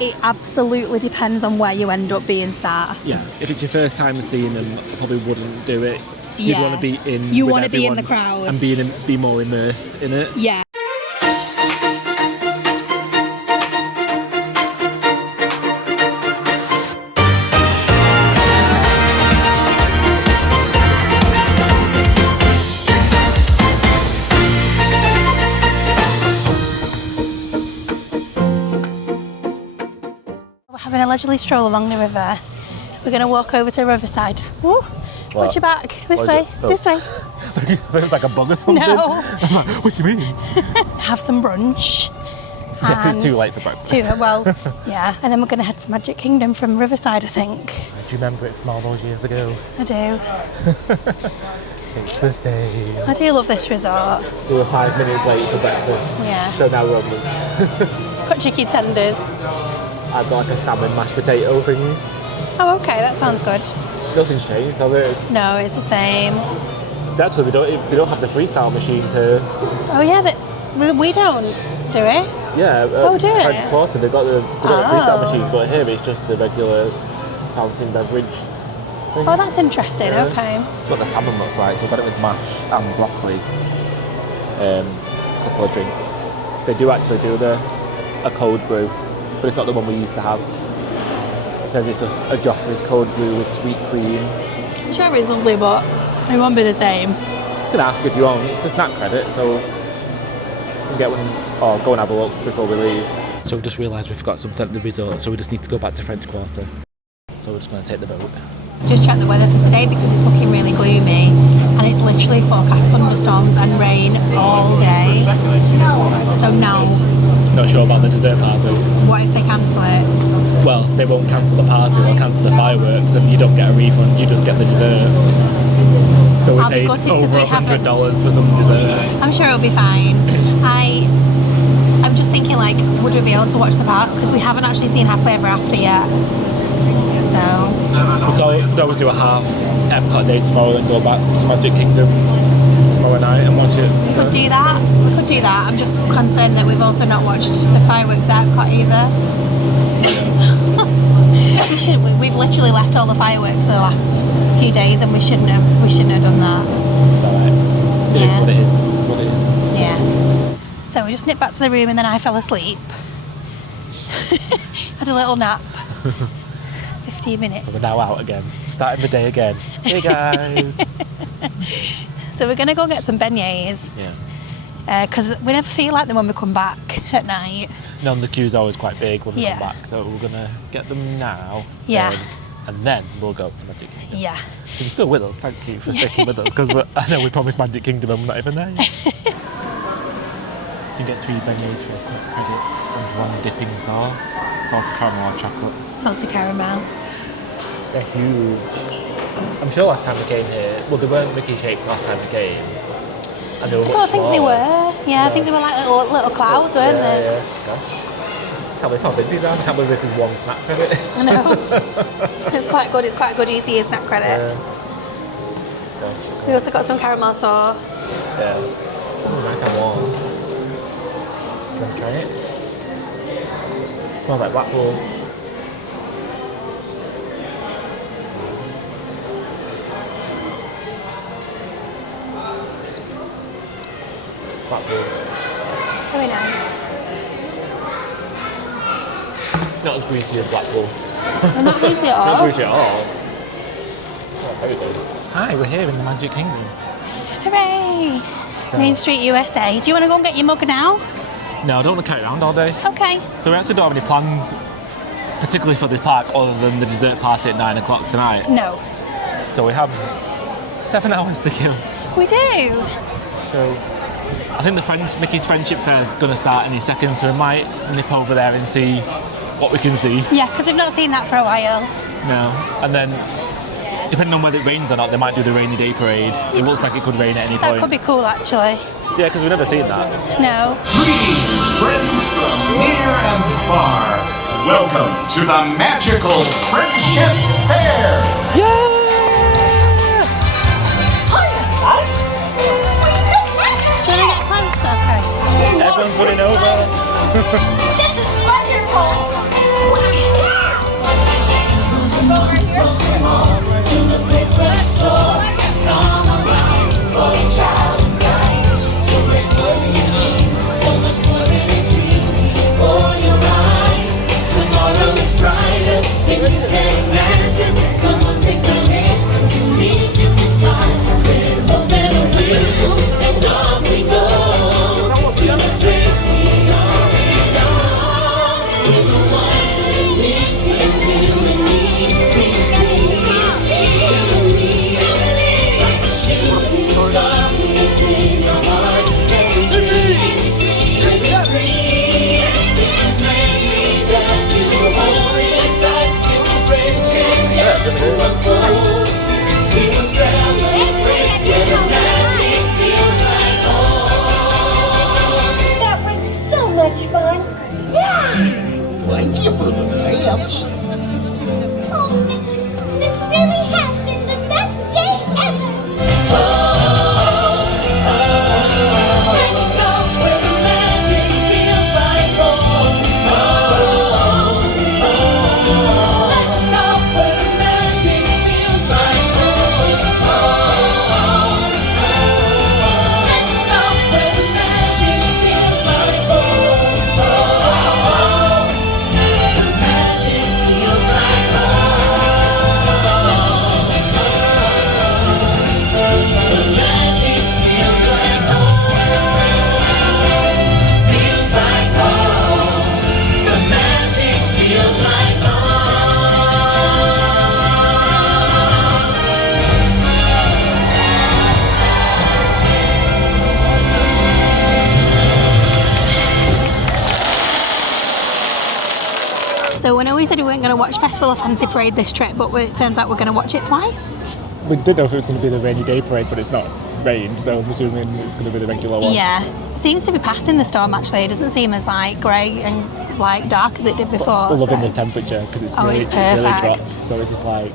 it absolutely depends on where you end up being sat. Yeah, if it's your first time seeing them, I probably wouldn't do it. You'd want to be in. You want to be in the crowd and be more immersed in it. Yeah. Having a leisurely stroll along the river. We're going to walk over to Riverside. Woo! Watch your back. This way. This way. There was like a bug or something. No. I was like, what do you mean? Have some brunch. Yeah, it's too late for breakfast. Yeah. And then we're going to head to Magic Kingdom from Riverside, I think. Do you remember it from all those years ago? I do. It's the same. I do love this resort. We were 5 minutes late for breakfast. Yeah. So now we're on lunch. Got chicken tenders. I've got like a salmon mashed potato thing. Oh, okay, that sounds good. Nothing's changed, has it? No, it's the same. Actually, they don't have the freestyle machines here. Oh yeah, we don't, do we? Yeah. Do it? French Quarter, they've got the freestyle machine, but here it's just the regular fountain beverage thing. Oh, that's interesting. Yeah. Okay. That's what the salmon looks like. So I've got it with mash and broccoli. A couple of drinks. They do actually do a cold brew, but it's not the one we used to have. It says it's just a Joffrey's cold brew with sweet cream. I'm sure it's lovely, but it won't be the same. You can ask if you want. It's a snack credit, so you can get one or go and have a look before we leave. So we just realised we forgot something at the resort, so we just need to go back to French Quarter. So we're just going to take the boat. Just check the weather for today because it's looking really gloomy and it's literally forecast thunderstorms and rain all day. So now... Not sure about the dessert party. What if they cancel it? Well, they won't cancel the party, they'll cancel the fireworks and you don't get a refund, you just get the dessert. So we paid over $100 for some dessert. I'm sure it'll be fine. I'm just thinking, like, would we be able to watch the park? Because we haven't actually seen Happily Ever After yet. So... We could always do a half Epcot day tomorrow and go back to Magic Kingdom tomorrow night and watch it. We could do that. I'm just concerned that we've also not watched the fireworks at Epcot either. We've literally left all the fireworks the last few days and we shouldn't have done that. It's alright. It is what it is. It's what it is. Yeah. So we just nipped back to the room and then I fell asleep. Had a little nap. 15 minutes. So we're now out again. Starting the day again. Hey guys. So we're going to go get some beignets. Yeah. Because we never feel like them when we come back at night. No, and the queue's always quite big when we come back, so we're going to get them now. Yeah. And then we'll go to Magic Kingdom. Yeah. So you're still with us, thank you for sticking with us, because I know we promised Magic Kingdom and we're not even there yet. You can get 3 beignets for a snack credit and 1 dipping sauce. Salted caramel or chocolate. Salted caramel. They're huge. I'm sure last time we came here, well, they weren't Mickey shapes last time we came. And they were much smaller. I think they were. Yeah, no. I think they were like little clouds, weren't they? Yeah. Gosh. Can't believe how big these are. I can't believe this is 1 snack credit. I know. It's quite good. It's quite good easy snack credit. Yeah. Gosh. We also got some caramel sauce. Yeah. Oh, nice and warm. Do you want to try it? It smells like Blackpool. Blackpool. Very nice. Not as greasy as Blackpool. They're not greasy at all. Not greasy at all. Oh, very good. Hi, we're here in the Magic Kingdom. Hooray! So. Main Street, USA. Do you want to go and get your mug now? No, I don't want to carry it around all day. Okay. So we actually don't have any plans, particularly for this park, other than the dessert party at 9 o'clock tonight. No. So we have 7 hours to kill. We do. So I think the Mickey's Friendship Faire is going to start any second, so we might nip over there and see what we can see. Yeah, because we've not seen that for a while. No. And then, depending on whether it rains or not, they might do the Rainy Day Parade. It looks like it could rain at any point. That could be cool, actually. Yeah, because we've never seen that. No. Greetings, friends from near and far. Welcome to the magical Friendship Faire. Yeah! Okay. Everyone's running over. This is wonderful! for the lamps. Oh, Mickey, this really has been the best day ever! Let's go where the magic feels like home. Let's go where the magic feels like home. Let's go where the magic feels like home. The magic feels like So we know we said we weren't going to watch Festival of Fancy Parade this trip, but it turns out we're going to watch it twice. We didn't know if it was going to be the Rainy Day Parade, but it's not rained, so I'm assuming it's going to be the regular one. Yeah, seems to be passing the storm actually. It doesn't seem as like grey and like dark as it did before. We're loving so. this temperature because it's Oh, really, it's it's really perfect. dropped. So it's just like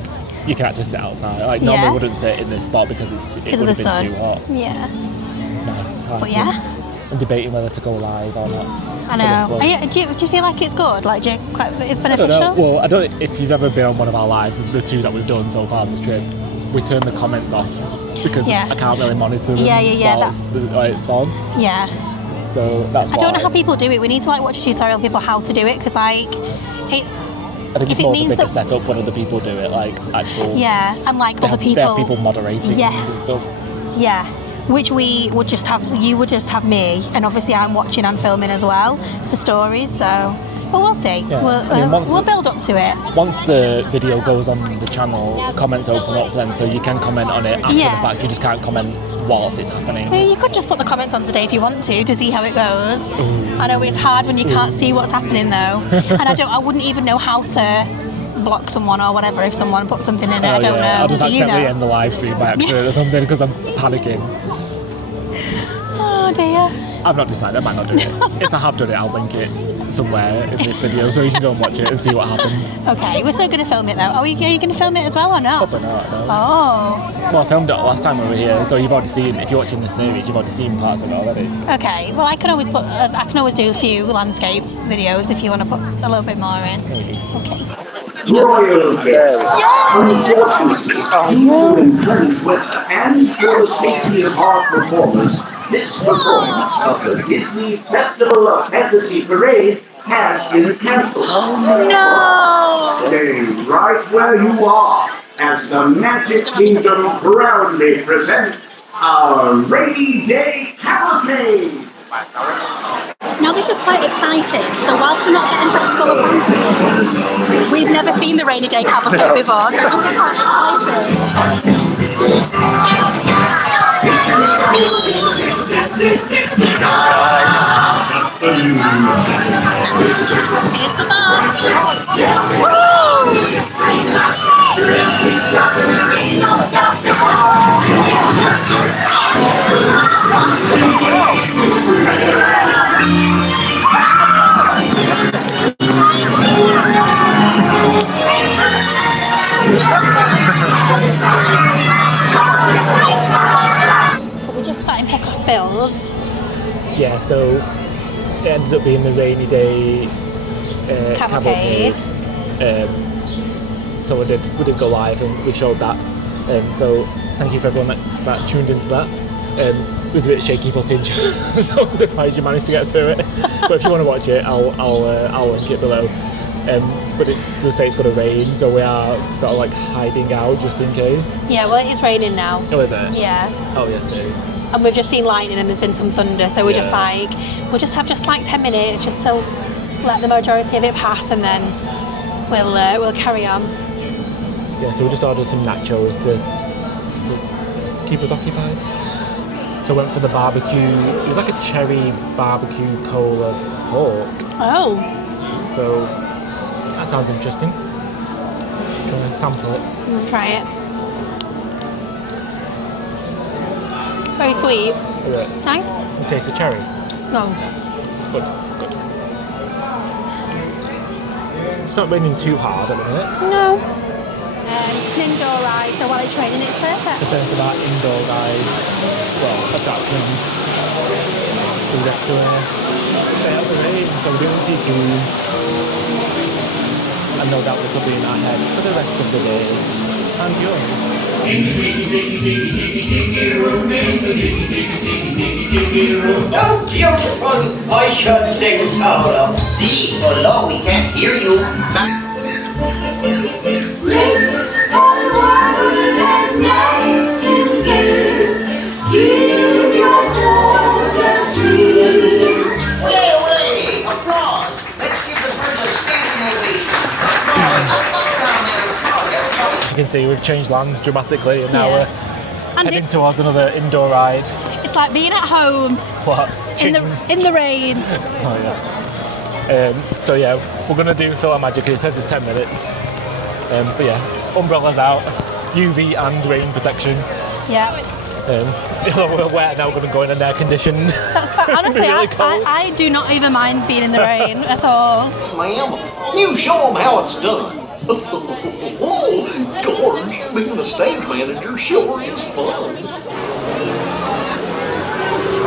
you can actually sit outside. Like normally Yeah. I wouldn't sit in this spot because it Because would of have the been sun. too hot. Yeah, Nice. but yeah, I'm debating whether to go live or not. I know. Do you feel like it's good? Like, do you it's I don't beneficial? know. Well, I don't know if you've ever been on one of our lives, the two that we've done so far this trip, we turn the comments off because Yeah. I can't really monitor them Yeah, while it's on. Yeah. So that's I don't know why. how people do it. We need to like watch a tutorial of people how to do it because like it. I think if it's it more of a means bigger that- setup when other people do it, like actual. Yeah, and like They other have, they have people moderating Yes. and stuff. Yeah. Which we would just have. You would just have me, and obviously I'm watching and filming as well for stories. So, but we'll see. Yeah. We'll, I mean, once we'll it- build up to it. Once the video goes on the channel, comments open up then, so you can comment on it after Yeah. the fact. You just can't comment whilst it's happening. I mean, you could just put the comments on today if you want to see how it goes. I know it's hard when you can't see what's happening though, and I wouldn't even know how to block someone or whatever if someone put something in it. I don't know. I'll just Do you accidentally know? end the live stream by accident or something because I'm panicking. Oh dear. I've not decided, I might not do it. If I have done it, I'll link it somewhere in this video so you can go and watch it and see what happened. Okay, we're still going to film it though. Are you going to film it as well or not? Probably not, no. Oh. Well, I filmed it last time we were here, so you've already seen, if you're watching the series, you've already seen parts of it already. Okay. Well, I can always do a few landscape videos if you want to put a little bit more in. Okay. Royal guests, unfortunately, due to inclement weather and for the safety of our performers, this performance of the Disney Festival of Fantasy Parade has been cancelled. No. Stay right where you are as the Magic Kingdom proudly presents our Rainy Day Cavalcade. Now this is quite exciting, so whilst we're not getting Festival of Fantasy, we've never seen the Rainy Day Cavalcade before, so this is quite Here's the So we just sat in Pecos Bills. Yeah, so it ended up being the Rainy Day Cavalcade. So we did go live and we showed that. So thank you for everyone that tuned into that. It was a bit shaky footage, so I'm surprised you managed to get through it. But if you want to watch it, I'll link it below. But it does say it's going to rain, so we are sort of like hiding out just in case. Yeah, well, it is raining now. Oh, is it? Yeah. Oh, yes, it is. And we've just seen lightning and there's been some thunder, so we're just Yeah. like, we'll just have just like 10 minutes just to let the majority of it pass and then we'll carry on. Yeah, so we just ordered some nachos to keep us occupied. So I went for the barbecue. It was like a cherry barbecue cola pork. Oh. So that sounds interesting. Can I sample it? We'll try it. Very sweet. Is it? Nice. You taste the cherry? No. Good, good. It's not raining too hard at the minute. No. It's an indoor ride, so while it's raining, it's perfect. If there's that indoor ride, well, attractions, we get to stay out the rain, so we don't need to. And no doubt this will be in our head for the rest of the day and yours. So beautiful, I should sing solo. See, so low we can't hear you. Let's unwind and nightingales. Give your heart a dream. Ole, ole, applause. Let's give the birds a standing ovation. Applause, up down there, applause, everybody. You can see we've changed lands dramatically and now Yeah. we're And heading it's, towards another indoor ride. it's like being at home What? in the rain. Oh yeah. So yeah, we're gonna do Fill Our Magic. It says it's 10 minutes. But yeah, umbrellas out, UV and rain protection. Yeah. We're wet now, we're gonna go in an air conditioned. That's fine. Honestly, Really cold. I do not even mind being in the rain at all. Ma'am, you show them how it's done. Oh, George, being a stage manager sure is fun.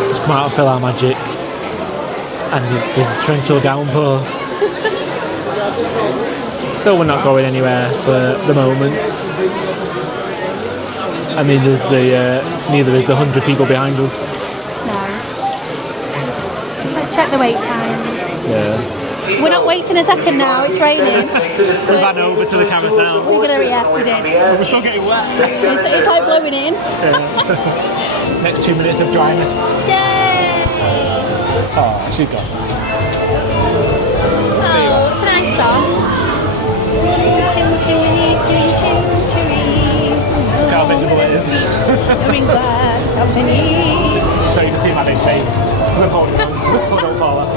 Just come out and Fill Our Magic. And there's a torrential downpour. So we're not going anywhere for the moment. I mean, there's neither is the 100 people behind us. No. Let's check the wait time. Yeah. We're not wasting a second now, it's raining. We ran over to the carousel. We're gonna react, we did. We're still getting wet. It's like blowing in. Next 2 minutes of dryness. Yay! Oh, she's gone. Oh, it's a nice song. Ching, ching, ching, ching, ching. Look how visible it is. I'm in glad company. So you can see my big face. Because I'm holding on. Don't fall off.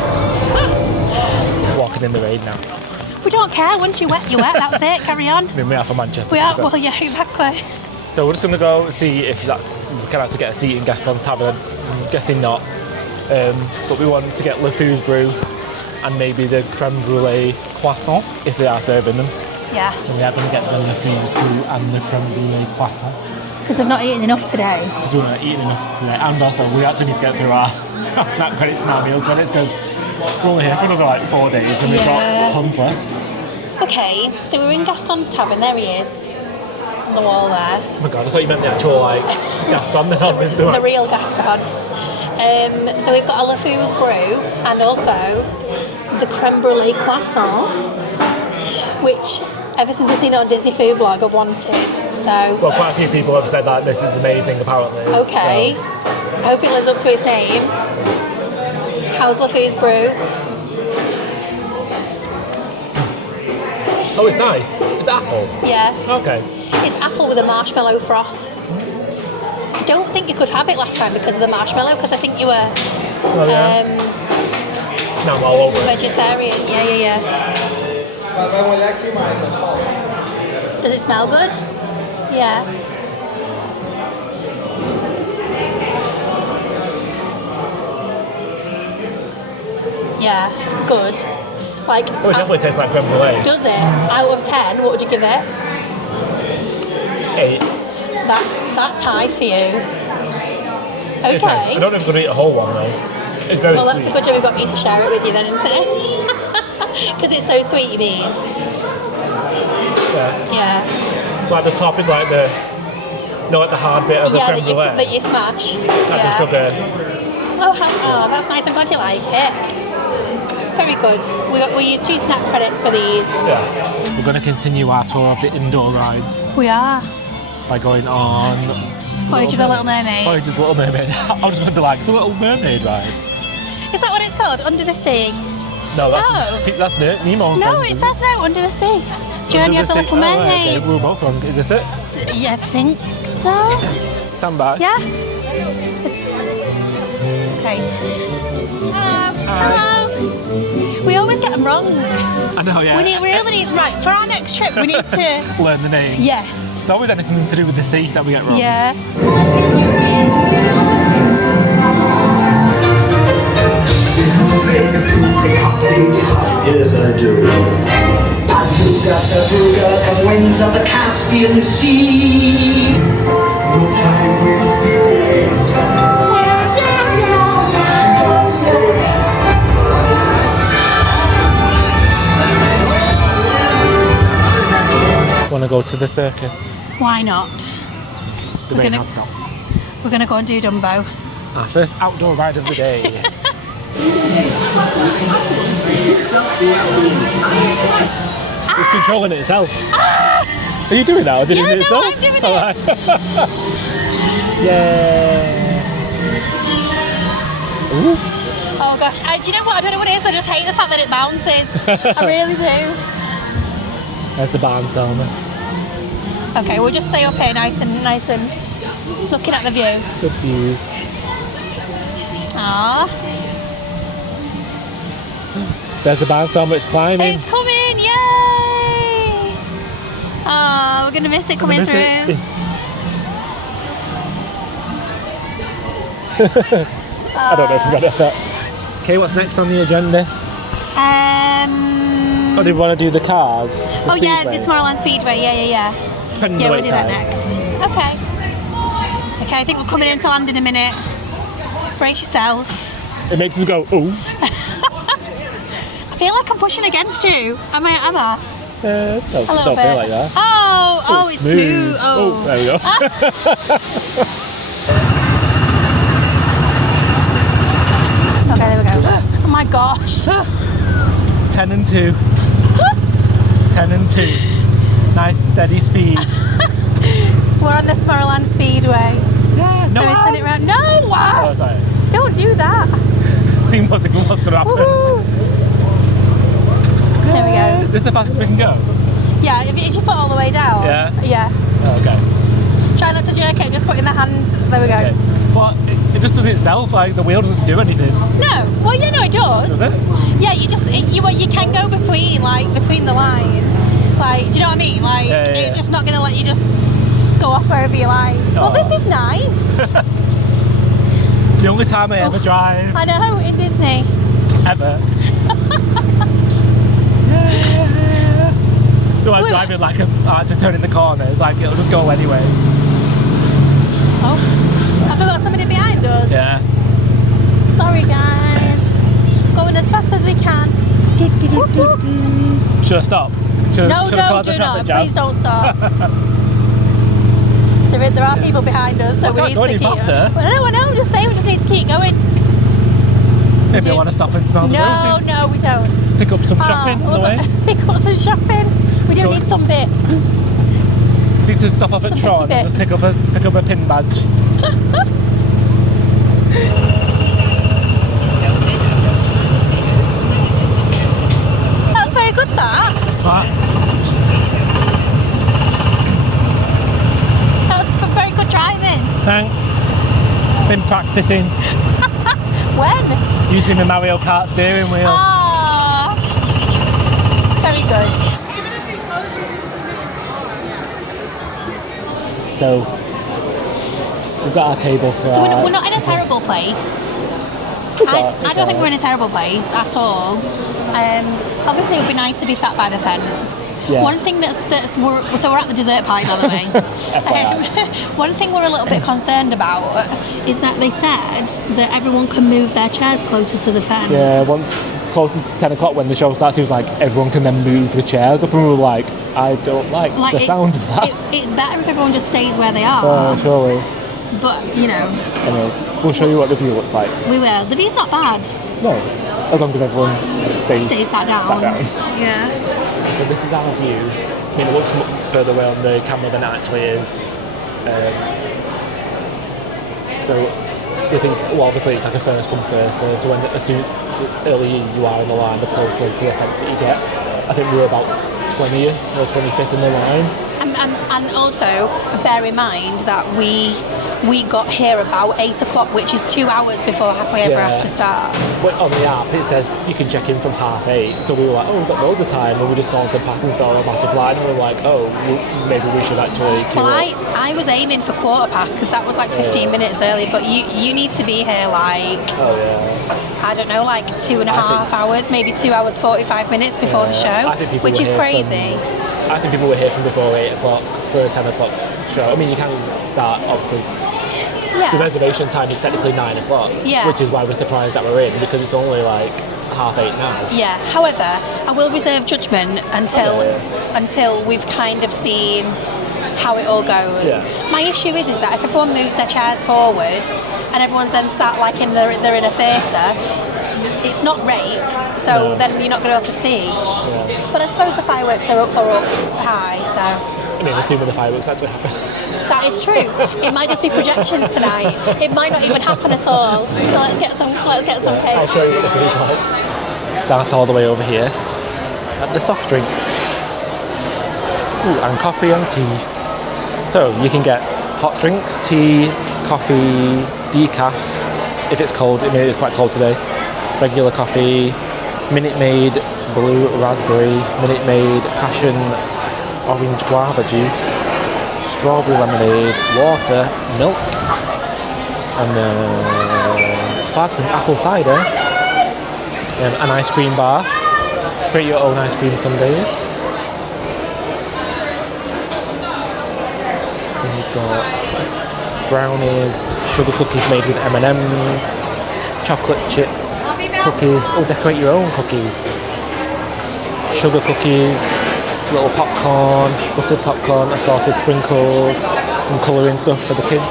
Walking in the rain now. We don't care, once you're wet, that's it, carry on. I mean, we are from Manchester. We are, to be fair. well, yeah, exactly. So we're just going to go see if we can actually get a seat in Gaston's Tavern. I'm guessing not. But we want to get Le Fou's brew and maybe the creme brûlée croissant if they are serving them. Yeah, So we are going to get the Le Fou's brew and the creme brûlée croissant. because I've not eaten enough today. Because we're eating enough today. And also we actually need to get through our snack credits and our meal credits because we're only here for another like 4 days and we've got tons left. Okay, so we're in Gaston's Tavern, there he is. On the wall there. Oh my god, I thought you meant the actual like Gaston. The real Gaston. So we've got a Le Fou's brew and also the creme brulee croissant, which ever since I've seen it on Disney Food Blog I've wanted. So Well, quite a few people have said that this is amazing apparently. okay, So, I hope it lives up to its name. How's Le Fou's brew? oh, it's nice. It's apple. Yeah, Okay. it's apple with a marshmallow froth. I don't think you could have it last time because of the marshmallow, because I think you were Oh, yeah. Now I'm all over it. vegetarian. Yeah. Does it smell good? Yeah. Yeah, good. Like, Oh, it definitely tastes like creme brulee. does it? Out of 10, what would you give it? 8. That's high for you. It's nice. I Okay. don't know if I'm going to eat a whole one though. It's very Well, that's sweet. a good job we've got me to share it with you then, isn't it? Because it's so sweet, you mean? Yeah. Yeah. Like the top is like the, like the hard bit of the Yeah, creme brulee. that you smash. Like the Yeah. sugar. Oh, that's nice. I'm glad you like it. Very good. We used 2 snack credits for these. Yeah. We're going to continue our tour of the indoor rides We are. by going on Voyage of the Little Mermaid. Voyage of the Little Mermaid. I was going to be like, the Little Mermaid ride. Is that what it's called? Under the Sea? No, that's, Oh. that's Nemo and No, Friends, it isn't says no, Under the Sea. Journey of the Sea. Little Oh, right, Mermaid. okay. We were both wrong. Is this it? Yeah, I think so. Stand by. Yeah? Okay. Hello. We always get them wrong. I know, yeah. We really need, right, for our next trip, we need to, Learn the name. yes. It's always anything to do with the sea that we get wrong. Yeah. Yes, I do. gust of Ruga, come winds of the Caspian Sea. No time will be Want to go to the circus? Why not? The rain has stopped. We're gonna go and do Dumbo. Our first outdoor ride of the day. It's controlling it itself. Are you doing that? Or did it do it itself? I'm doing it. Alright. Yeah. Ooh. Oh gosh, do you know what? I don't know what it is. I just hate the fact that it bounces. I really do. There's the barnstormer. Okay, we'll just stay up here, nice and looking at the view. Good views. Ah, There's the barnstormer. It's climbing. it's coming! Yay! Oh, we're gonna miss it coming Miss through. it. I don't know if we got it. Okay, what's next on the agenda? Or do we want to do the cars? The Oh yeah, Speedway? the Tomorrowland Speedway. Yeah. Depending on Yeah, the we'll do that wait time. next. Okay, I think we're coming into land in a minute. Brace yourself. It makes us go, ooh. I feel like I'm pushing against you. Am I? Don't A little feel bit. like that. Oh, it's smooth. Oh, there we go. Okay, there we go. Oh my gosh. 10 and 2. 10 and 2. Nice steady speed. We're on the Tomorrowland Speedway. Yeah, no. Let me turn it around. No! Oh, sorry. Don't do that. I think what's going to happen? Woo. There we go. This is the fastest we can go. Yeah, is your foot all the way down? Yeah. Yeah. Oh, okay. Try not to jerk it, just put in the hand. There we go. Okay. But it just does it itself. Like the wheel doesn't do anything. No. Well, yeah, no, it does. Does it? Yeah, you can go between the line. Like, do you know what I mean? Like, it's just not going to let you just go off wherever you like. Well, this is nice. The only time I ever drive. I know, in Disney. Ever. So I'm driving like just turning the corners, like it'll just go anyway. Oh, I forgot somebody behind us. Yeah. Sorry, guys. Going as fast as we can. Should I stop? Should No, I call the do traffic not. jam? Please don't stop. There are people behind us, so I we can't need go to any keep. faster. Well, no, I know. Just say we just need to keep going. Maybe I want to stop and smell the No, roses. no, we don't. Pick up some shopping on the way. Pick up some shopping. We do need some bits. See to stop off at Some Tron picky and just bits. pick up a pin badge. That was very good, that. What? That was very good driving. Thanks. Been practicing When? using the Mario Kart steering wheel. Ah, very good. So we've got our table for. So we're not in a terrible place. I don't think we're in a terrible place at all. Obviously, it would be nice to be sat by the fence. Yeah. One thing so we're at the dessert party, by the way. One thing we're a little bit concerned about is that they said that everyone can move their chairs closer to the fence. Yeah, once closer to 10 o'clock when the show starts, he was like, everyone can then move the chairs up, and we were like, I don't like the sound of that. It's better if everyone just stays where they are. Surely. But you know, Anyway, we'll show you what the view looks like. we will. The view's not bad. No, as long as everyone Stay sat down. Yeah. So this is our view. I mean, it looks much further away on the camera than it actually is. So we think, well, obviously it's like a first come first. So when as soon earlier you are in the line, the closer to the fence that you get. I think we were about 20th or 25th in the line. And also bear in mind that we got here about 8 o'clock, which is 2 hours before Happily Ever After starts. But on the app it says you can check in from 8:30, so we were like, oh, we've got loads of time, and we just sauntered past and saw a massive line, and we were like, oh, maybe we should actually queue Well, up. I was aiming for 15:15 because that was like 15 minutes early, but you need to be here like Oh yeah. I don't know, like 2.5 hours, maybe 2 hours 45 minutes before the show, I think people which were is here crazy. I think people were here from before 8 o'clock for a 10 o'clock show. I mean, you can start, obviously. The Yeah. reservation time is technically 9 o'clock, Yeah. which is why we're surprised that we're in, because it's only like 8:30 now. Yeah. However, I will reserve judgment until we've kind of seen how it all goes. Yeah. My issue is that if everyone moves their chairs forward and everyone's then sat like they're in a theatre, it's not raked, so then you're not going to be able to see. But I suppose the fireworks are up high, so. I mean, assuming the fireworks actually happen. That is true. It might just be projections tonight. It might not even happen at all. So let's get some cake. I'll show you what the food's like. Start all the way over here at the soft drinks. Ooh, and coffee and tea. So you can get hot drinks, tea, coffee, decaf, if it's cold. I mean, it is quite cold today. Regular coffee, Minute Maid blue raspberry, Minute Maid passion orange guava juice, strawberry lemonade, water, milk, and sparkling apple cider, an ice cream bar. Create your own ice cream sundaes. And you've got brownies, sugar cookies made with M&Ms, chocolate chip cookies. Oh, decorate your own cookies. Sugar cookies, little popcorn, buttered popcorn, assorted sprinkles, some colouring stuff for the kids.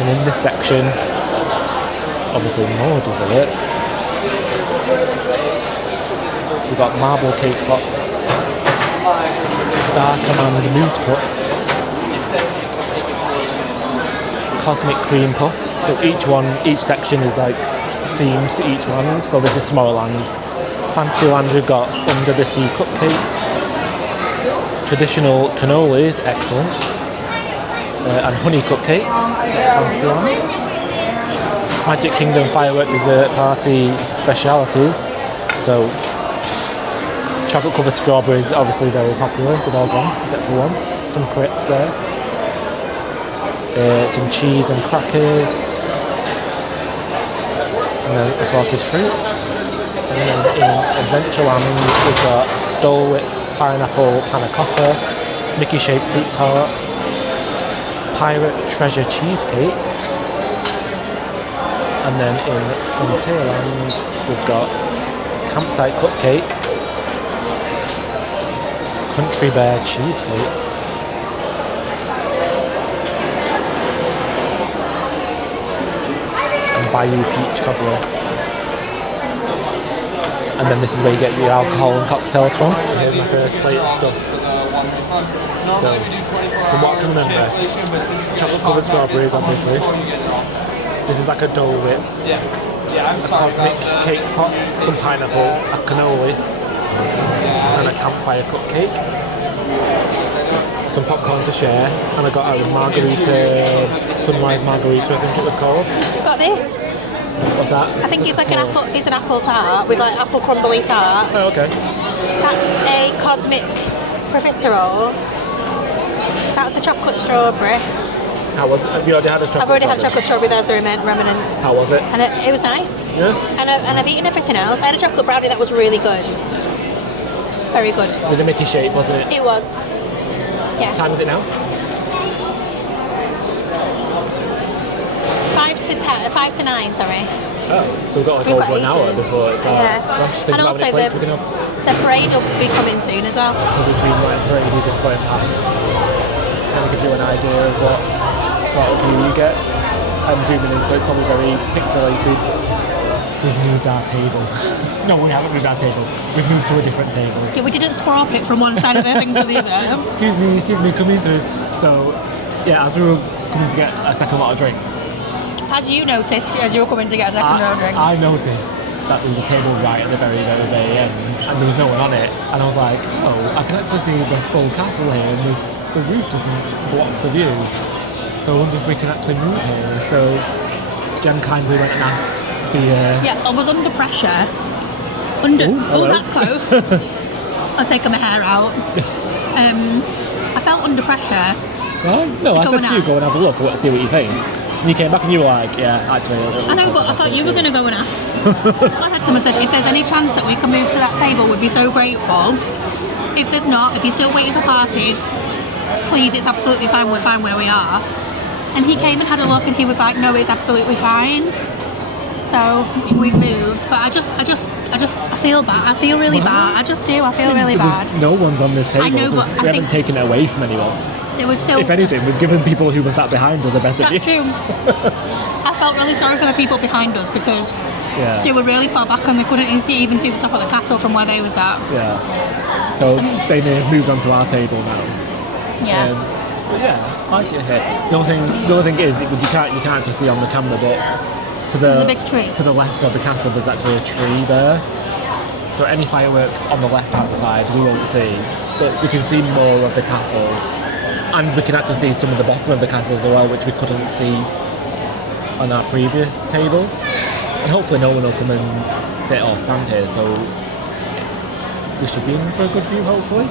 And in this section, obviously more desserts. So we've got marble cake pops, star command mousse cups, cosmic cream puffs. So each section is like themed to each land. So this is Tomorrowland. Fantasyland, we've got under the sea cupcakes, traditional cannolis, excellent, and honey cupcakes, that's Fantasyland. Magic Kingdom firework dessert party specialities. So chocolate covered strawberries, obviously very popular, they've all gone except for one. Some crepes there, some cheese and crackers, and then assorted fruit. And then in Adventureland we've got Dole Whip pineapple panna cotta, Mickey shaped fruit tarts, Pirate treasure cheesecakes, and then in Frontierland we've got campsite cupcakes, Country Bear cheesecakes, and Bayou peach cobbler. And then this is where you get your alcohol and cocktails from. And here's my first plate of stuff. So, from what I can remember, chocolate covered strawberries, obviously. This is like a Dole Whip, a cosmic cake pot, some pineapple, a cannoli, and a campfire cupcake. Some popcorn to share, and I got a margarita, sunrise margarita, I think it was called. Got this. What's that? I think it's like an apple. It's an apple tart with like apple crumbly tart. Oh, okay. That's a cosmic profiterole. That's a chocolate strawberry. How was it? Have you already had a chocolate? I've already had chocolate strawberry. There's the remnants. How was it? And it was nice. Yeah. And I've eaten everything else. I had a chocolate brownie that was really good. Very good. It was a Mickey shape, wasn't it? It was. Yeah. What time is it now? 5 to 9, sorry. Oh, so we've got like We've over got an hour ages. before it starts. Yeah. Gosh, think And about how also many plates we can have. the parade will be coming soon as well. So the Dreamlight Parade is just going past. Kind of give you an idea of what sort of view you get. I'm zooming in, so it's probably very pixelated. We've moved our table. No, we haven't moved our table. We've moved to a different table. Yeah, we didn't scrap it from one side of the thing to the other. Excuse me, coming through. So, yeah, as we were coming to get a second lot of drinks, As you noticed, as you were coming to get a second row drink. I noticed that there was a table right at the very, very, very end, and there was no one on it. And I was like, oh, I can actually see the full castle here, and the roof doesn't block the view. So I wonder if we can actually move here. So Jen kindly went and asked the... Yeah, I was under pressure. Oh, that's close. I'll take my hair out. I felt under pressure. Well, no, I said to you, go and have a look, see what you think. And you came back and you were like, yeah, actually. I know, but I thought you were going to go and ask. I had to him, I said, if there's any chance that we can move to that table, we'd be so grateful. If there's not, if you're still waiting for parties, please, it's absolutely fine, we're fine where we are. And he came and had a look and he was like, no, it's absolutely fine. So we've moved, but I feel bad. I feel really bad. I just do. I feel really bad. No one's on this table, I know, so but we I haven't think taken it away from anyone. it was still. If anything, we've given people who were sat behind us a better That's view. true. I felt really sorry for the people behind us because they were really far back and they couldn't even see the top of the castle from where they was at. Yeah. So they may have moved on to our table now. Yeah. But yeah, I like it here. The only thing is, you can't just see on the camera, but There's a big tree. To the left of the castle, there's actually a tree there. So any fireworks on the left-hand side, we won't see, but we can see more of the castle, and we can actually see some of the bottom of the castle as well, which we couldn't see on our previous table. And hopefully, no one will come and sit or stand here. So we should be in for a good view, hopefully.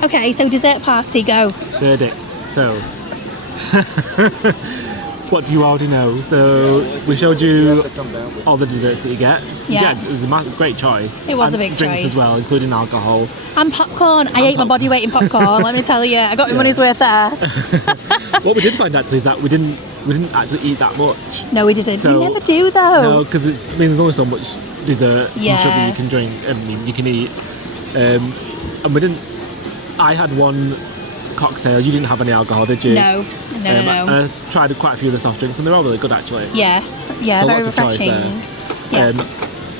Okay, so dessert party, go. Verdict. So, what do you already know? So, we showed you all the desserts that you get. Yeah. It was a great choice. It was and a big drinks choice. as well, including alcohol. And popcorn. I ate my body weight in popcorn, let me tell you. I got my money's worth there. What we did find actually is that we didn't actually eat that much. No, we didn't. So- we never do, though. No, because there's only so much dessert and Yeah. sugar you can drink. You can eat. And we didn't. I had one cocktail. You didn't have any alcohol, did you? No. I tried quite a few of the soft drinks, and they're all really good actually. Yeah, So very lots of choice refreshing. there. Yeah.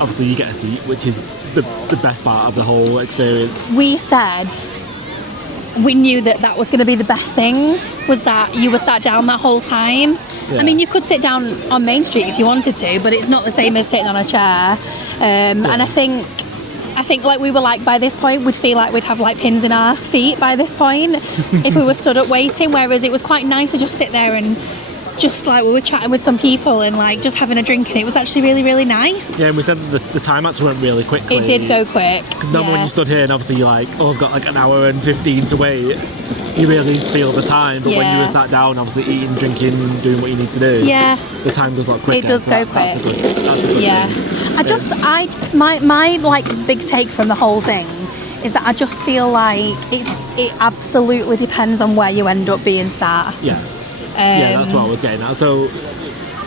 Obviously, you get a seat, which is the best part of the whole experience. We said we knew that was going to be the best thing, was that you were sat down that whole time. Yeah. I mean, you could sit down on Main Street if you wanted to, but it's not the same as sitting on a chair. And I think like we were like, by this point we'd feel like we'd have like pins in our feet by this point if we were stood up waiting, whereas it was quite nice to just sit there and just like we were chatting with some people and like just having a drink, and it was actually really, really nice. Yeah, and we said that the time actually went really quickly. It did go quick. Because normally when you stood here and obviously you're like, oh, I've got like an hour and 15 to wait, you really feel the time. But when you Yeah. were sat down, obviously eating, drinking, and doing what you need to do, Yeah. the time goes a lot quicker. It does so go that's a quick. That's a good Yeah. thing. My like big take from the whole thing is that I just feel like it absolutely depends on where you end up being sat. Yeah. Yeah, that's what I was getting at. So,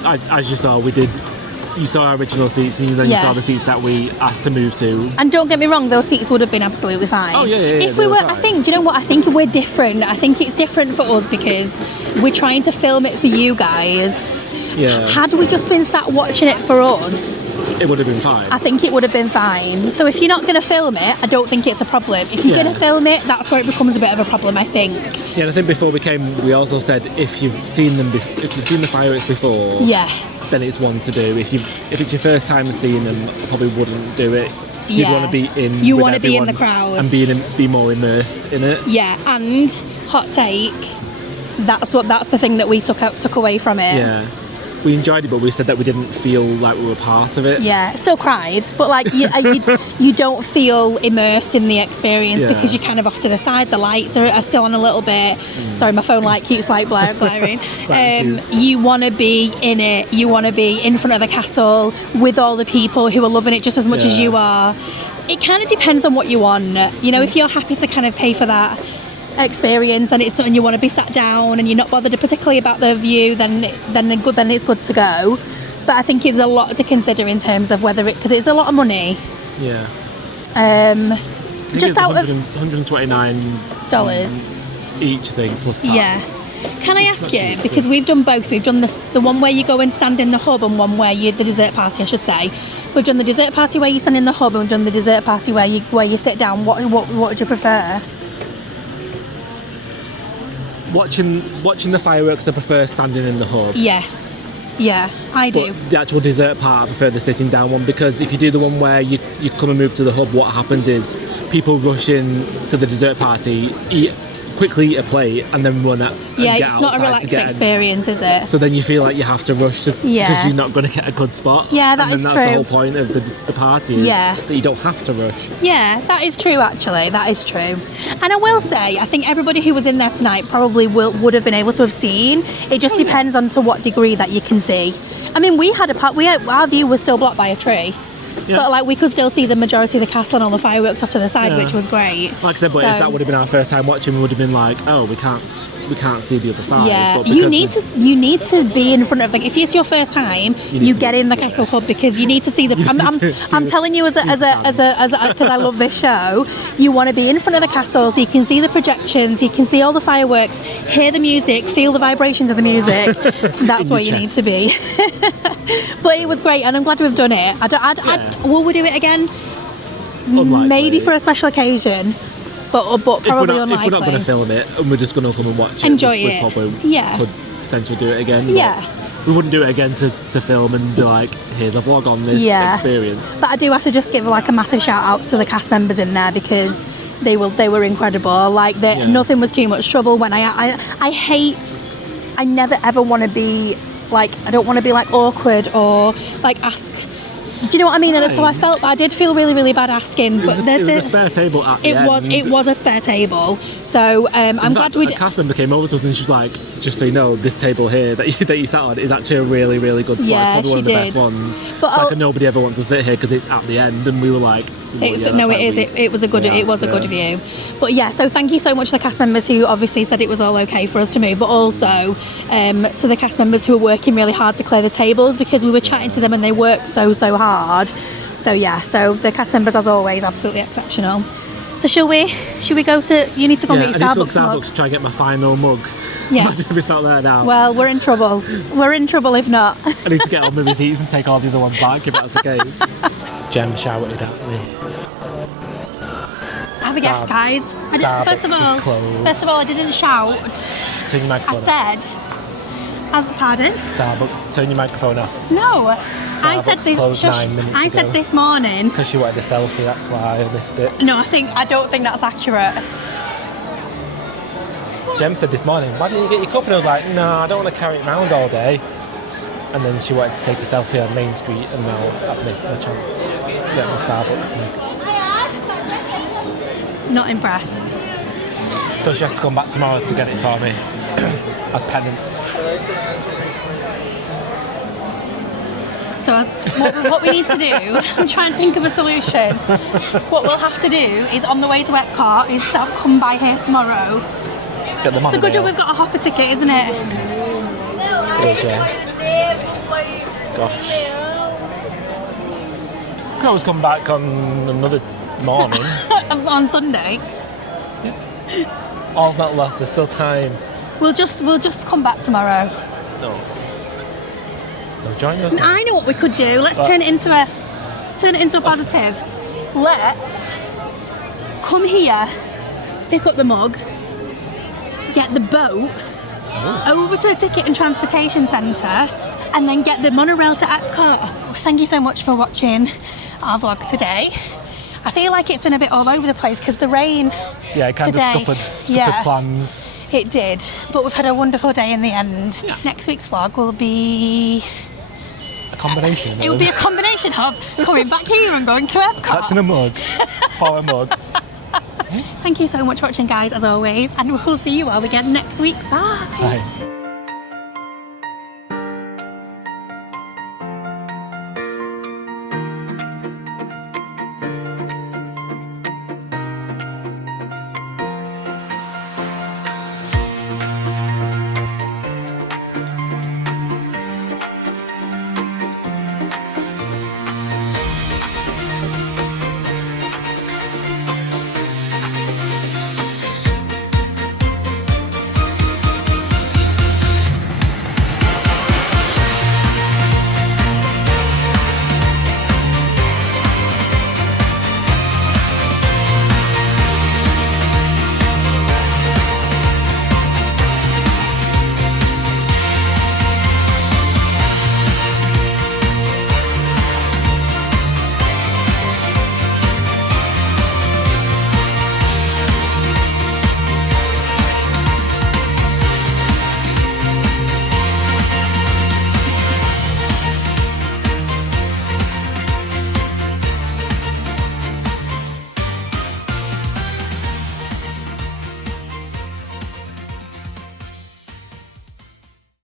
as you saw, you saw our original seats, and then you Yeah. saw the seats that we asked to move to. And don't get me wrong, those seats would have been absolutely fine. Oh, yeah, If they we were were, I fine. think, do you know what? I think we're different. I think it's different for us because we're trying to film it for you guys. Yeah, Had we just been sat watching it for us, it would have been fine. I think it would have been fine. So if you're not going to film it, I don't think it's a problem. If you're Yeah. going to film it, that's where it becomes a bit of a problem, I think. Yeah, and I think before we came, we also said if you've seen the fireworks before, Yes. then it's one to do. If it's your first time seeing them, I probably wouldn't do it. You'd Yeah. want to be in. You with wanna be in the everyone crowd. and be more immersed in it. Yeah, and hot take, that's the thing that we took away from it. Yeah. we enjoyed it, but we said that we didn't feel like we were part of it. Yeah, still cried, but like you don't feel immersed in the experience because you're kind of off to the side. The lights are still on a little bit. Sorry, my phone light keeps like blaring. You want to be in it. You want to be in front of the castle with all the people who are loving it just as much as you are. It kind of depends on what you want. You know, if you're happy to kind of pay for that experience and it's something you want to be sat down and you're not bothered particularly about the view, then it's good to go. But I think it's a lot to consider in terms of whether it, because it's a lot of money. Yeah. Just out of $129 each thing plus tax. Yeah. Can I ask you, because we've done both, we've done the one where you go and stand in the hub and one where the dessert party, I should say. We've done the dessert party where you stand in the hub and we've done the dessert party where you sit down. What would you prefer? Watching the fireworks, I prefer standing in the hub. Yes. Yeah, I do. But the actual dessert part, I prefer the sitting down one, because if you do the one where you come and move to the hub, what happens is people rush in to the dessert party, quickly eat a plate and then run out. Yeah, it's not a relaxed experience, is it? So then you feel like you have to rush to, because you're not going to get a good spot. Yeah, that's true. And that's the whole point of the party, is that you don't have to rush. Yeah, that is true, actually. That is true. And I will say, I think everybody who was in there tonight probably would have been able to have seen. It just depends on to what degree that you can see. I mean, our view was still blocked by a tree. Yeah. But like we could still see the majority of the castle and all the fireworks off to the side, which was great. Like I said, but if that would have been our first time watching, we would have been like, oh, we can't see the other side. Yeah, but you need to be in front of, like, if it's your first time, you get in the castle hub because you need to see the. I'm telling you, because I love this show, you want to be in front of the castle so you can see the projections, you can see all the fireworks, hear the music, feel the vibrations of the music. That's where you need to be. But it was great, and I'm glad we've done it. Will we do it again? Unlikely. Maybe for a special occasion. But probably unlikely. If we're not going to film it and we're just going to come and watch it, enjoy we probably could potentially do it again. Yeah. We wouldn't do it again to film and be like, here's a vlog on this experience. But I do have to just give like a massive shout out to the cast members in there because they were incredible. Like nothing was too much trouble. When I never ever want to be like, I don't want to be like awkward or like ask. Do you know what I mean? And so I did feel really, really bad asking. But it was a spare table at the end. It was a spare table. So I'm glad we did. A cast member came over to us and she was like, just so you know, this table here that you sat on is actually a really, really good spot. Yeah, probably one of the best ones. But it's like nobody ever wants to sit here because it's at the end, and we were like, it was a good view. But yeah, so thank you so much to the cast members who obviously said it was all okay for us to move, but also to the cast members who were working really hard to clear the tables, because we were chatting to them and they worked so hard. So the cast members, as always, absolutely exceptional. So shall we go to, you need to go and get your Starbucks mug. I need to go to Starbucks to try and get my final mug. Yes. Imagine if it's not there now. Well, we're in trouble. We're in trouble if not. I need to get on my receipts and take all the other ones back if that's the case. Jem shouted at me. Have a guess, guys. First of all, I didn't shout. Turn your microphone off. Pardon? Starbucks, turn your microphone off. No. I said this morning. It's because she wanted a selfie, that's why I missed it. No, I don't think that's accurate. Jem said this morning, why didn't you get your cup? And I was like, no, I don't want to carry it around all day. And then she wanted to take a selfie on Main Street, and now I've missed my chance to get my Starbucks mug. Not impressed. So she has to come back tomorrow to get it for me as penance. So what we need to do, I'm trying to think of a solution. What we'll have to do is, on the way to Epcot, is come by here tomorrow. Get them on. It's a good job we've got a hopper ticket, isn't it? Gosh. You can always come back on another morning. On Sunday. All's not lost, there's still time. We'll just come back tomorrow. No. So join us. I know what we could do. Let's turn it into a positive. Let's come here, pick up the mug, get the boat over to the Ticket and Transportation Centre, and then get the monorail to Epcot. Thank you so much for watching our vlog today. I feel like it's been a bit all over the place because the rain it kind today, of scuppered plans. It did, but we've had a wonderful day in the end. Yeah. Next week's vlog will be... A combination. It will be a combination of coming back here and going to Epcot. Catching a mug. For a mug. Thank you so much for watching, guys, as always, and we'll see you all again next week. Bye. Bye.